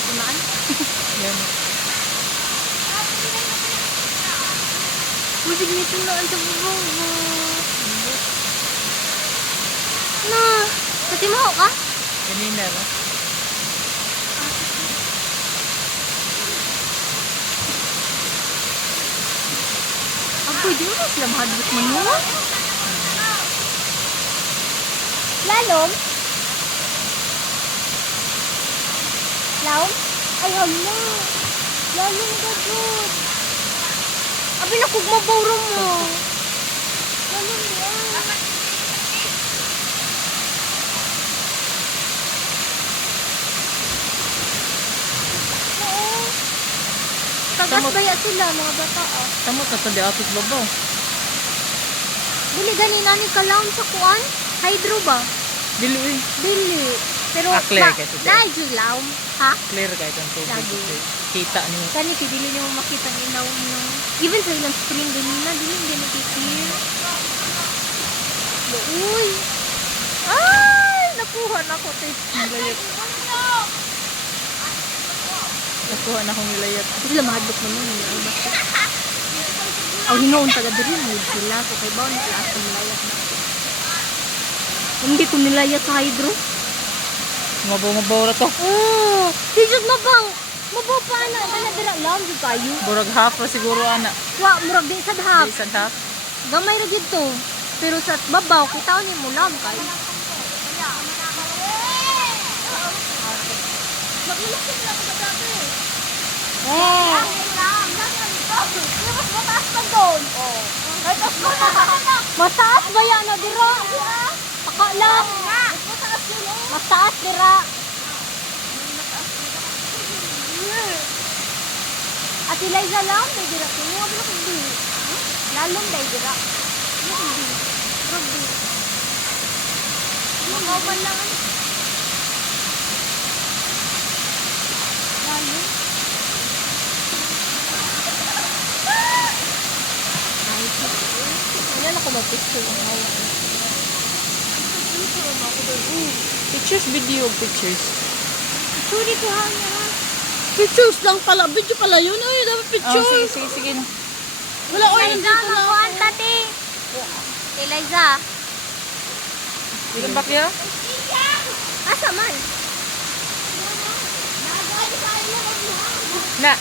ang tunaan. Yan. Musig ni tunaan sa bubong mo. Na, pati mo ka? Kanina, no? Agoy, di mo sila mahadbot mo mo? Lalom? Lalom? Ay, hala. Lalom ka, good. Abi, nakugmabauro mo. Lalom yan. Oo. Tagas baya sila, mga bata, ah. Samot na sa di atos babaw. Dili ganina ni kalaon sa kuan? Hydro ba? Dili, uy. Dili. Pero Clear kayo today. na laom, ha? Clear kahit ang tubig. Lagi. Kita niyo. Kani si dili niyo makita ang ilaw no. Even sa ilang spring ganina, dili hindi nakikita. Uy. Ay, nakuha na ko taste. Nilayat. Nakuha na akong nilayat. Sila mahadlok naman ni Alba. Aw hinoon taga diri mo sila ko kay bawon sila sa nilayat na. Hindi ko nilayat sa hydro. Mabaw na to. Oh, di jud mabaw. Mabaw pa na dira lang jud kayo. Burag half ra siguro, ana. Wa murag din sa dahap. Di isang half. Gamay ra gid to. Pero sa babaw kita ni mo lang kay. Eh. Mataas ba yan na dira? Paka lang. Mataas dira. At Eliza lang, day dira. Kung nga ba hindi? Lalong day dira. Hindi. Rubi. Makaw lang. Lalong. Wala na ko mag-picture ng hawa. Pictures, video, pictures. Sorry ko hanya. Pictures lang pala. Video pala yun. Ay, dapat Oh, picture. sige. Wala, oy, Eliza, nandito na. makuhaan tati. Eliza. Ilang bakya? Asa man? Na.